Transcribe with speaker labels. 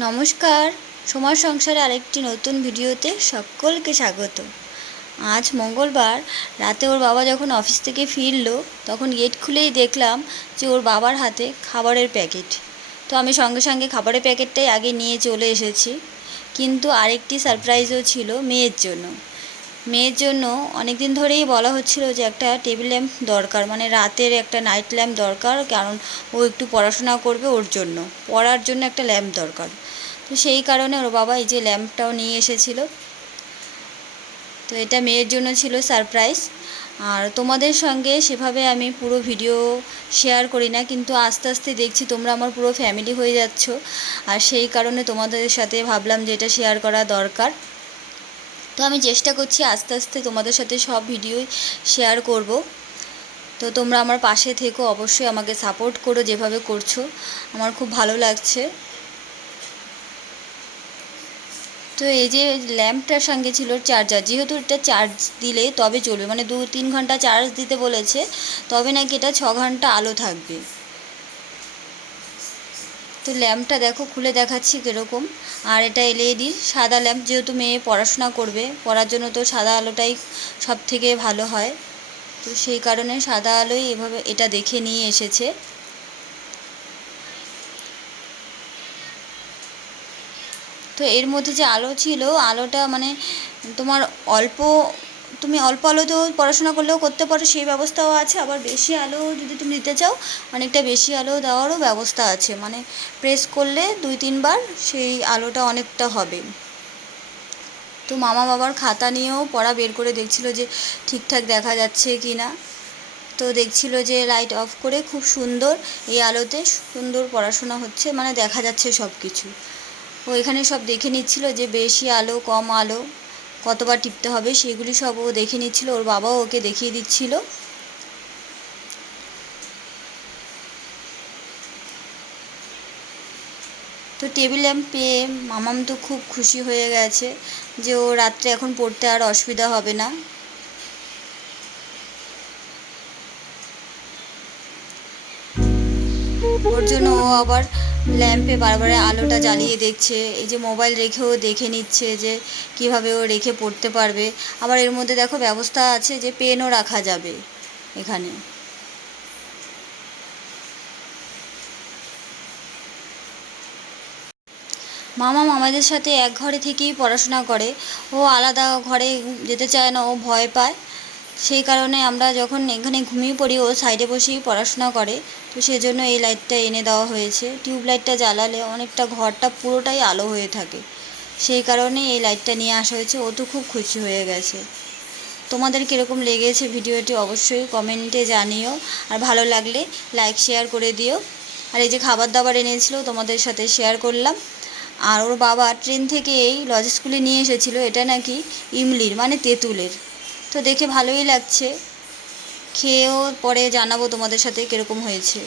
Speaker 1: নমস্কার। সমাজ সংসারে আরেকটি নতুন ভিডিওতে সকলকে স্বাগত। আজ মঙ্গলবার, রাতে ওর বাবা যখন অফিস থেকে ফিরল, তখন গেট খুলেই দেখলাম যে ওর বাবার হাতে খাবারের প্যাকেট। তো আমি সঙ্গে সঙ্গে খাবারের প্যাকেটটাই আগে নিয়ে চলে এসেছি। কিন্তু আরেকটি সারপ্রাইজও ছিল মেয়ের জন্য। মেয়ের জন্য অনেক দিন ধরেই বলা হচ্ছিল যে একটা টেবিল ল্যাম্প দরকার মানে রাতের একটা নাইট ল্যাম্প দরকার, কারণ ও একটু পড়াশোনা করবে ওর জন্য, পড়ার জন্য একটা ল্যাম্প দরকার। তো সেই কারণে ওর বাবা এই যে ল্যাম্পটাও নিয়ে এসেছিল। তো এটা মেয়ের জন্য ছিল সারপ্রাইজ আর তোমাদের সঙ্গে সেভাবে আমি পুরো ভিডিও শেয়ার করি না, কিন্তু আস্তে আস্তে দেখছি তোমরা আমার পুরো ফ্যামিলি হয়ে যাচ্ছ। আর সেই কারণে তোমাদের সাথে ভাবলাম যে এটা শেয়ার করা দরকার। তো আমি চেষ্টা করছি আস্তে আস্তে তোমাদের সাথে সব ভিডিওই শেয়ার করব। তো তোমরা আমার পাশে থেকো, অবশ্যই আমাকে সাপোর্ট করো যেভাবে করছ। আমার খুব ভালো লাগছে। তো এই যে ল্যাম্পটার সঙ্গে ছিল চার্জার যেহেতু এটা চার্জ দিলে তবে চলবে মানে দু তিন ঘণ্টা চার্জ দিতে বলেছে, তবে নাকি এটা ছ ঘণ্টা আলো থাকবে। তো ল্যাম্পটা দেখো, খুলে দেখাচ্ছি কীরকম। আর এটা এলইডি সাদা ল্যাম্প যেহেতু মেয়ে পড়াশোনা করবে, পড়ার জন্য তো সাদা আলোটাই সব থেকে ভালো হয়। তো সেই কারণে সাদা আলোই এভাবে এটা দেখে নিয়ে এসেছে। তো এর মধ্যে যে আলো ছিল, আলোটা মানে তোমার অল্প তুমি অল্প আলোতেও পড়াশোনা করলেও করতে পারো, সেই ব্যবস্থাও আছে। আবার বেশি আলো যদি তুমি দিতে চাও, অনেকটা বেশি আলো দেওয়ারও ব্যবস্থা আছে। মানে প্রেস করলে দুই, তিনবার সেই আলোটা অনেকটা হবে। তো মামা বাবার খাতা নিয়েও পড়া বের করে দেখছিল যে ঠিকঠাক দেখা যাচ্ছে কি না তো দেখছিল যে লাইট অফ করে খুব সুন্দর এই আলোতে সুন্দর পড়াশোনা হচ্ছে মানে দেখা যাচ্ছে সব কিছু ও এখানে সব দেখে নিচ্ছিল যে বেশি আলো, কম আলো। কতবার টিপতে হবে সেগুলি সব ও দেখে নিচ্ছিল, ওর বাবাও ওকে দেখিয়ে দিচ্ছিল। তো টেবিল ল্যাম্প পেয়ে মামাম তো খুব খুশি হয়ে গেছে যে ও রাত্রে এখন পড়তে আর অসুবিধা হবে না। ওর জন্য ও আবার ল্যাম্পে বারবার আলোটা জ্বালিয়ে দেখছে। এই যে মোবাইল রেখেও দেখে নিচ্ছে যে কীভাবে ও রেখে পড়তে পারবে। আবার এর মধ্যে দেখো ব্যবস্থা আছে যে পেনও রাখা যাবে এখানে। মামা মামাদের সাথে এক ঘরে থেকেই পড়াশোনা করে। ও আলাদা ঘরে যেতে চায় না, ও ভয় পায়। সেই কারণে আমরা যখন এখানে ঘুমিয়ে পড়ি, ও সাইডে বসেই পড়াশোনা করে। তো সেজন্য এই লাইটটা এনে দেওয়া হয়েছে। টিউব লাইটটা জ্বালালে অনেকটা ঘরটা পুরোটাই আলো হয়ে থাকে। সেই কারণে এই লাইটটা নিয়ে আসা হয়েছে। ও তো খুব খুশি হয়ে গেছে। তোমাদের কীরকম লেগেছে ভিডিওটি অবশ্যই কমেন্টে জানিও। আর ভালো লাগলে লাইক, শেয়ার করে দিও। আর এই যে খাবার দাবার এনেছিল, তোমাদের সাথে শেয়ার করলাম। আর ওর বাবা ট্রেন থেকে এই লজ স্কুলে নিয়ে এসেছিল, এটা নাকি ইমলির মানে তেঁতুলের। তো দেখে ভালোই লাগছে। খেয়েও পরে জানাব তোমাদের সাথে কীরকম হয়েছে।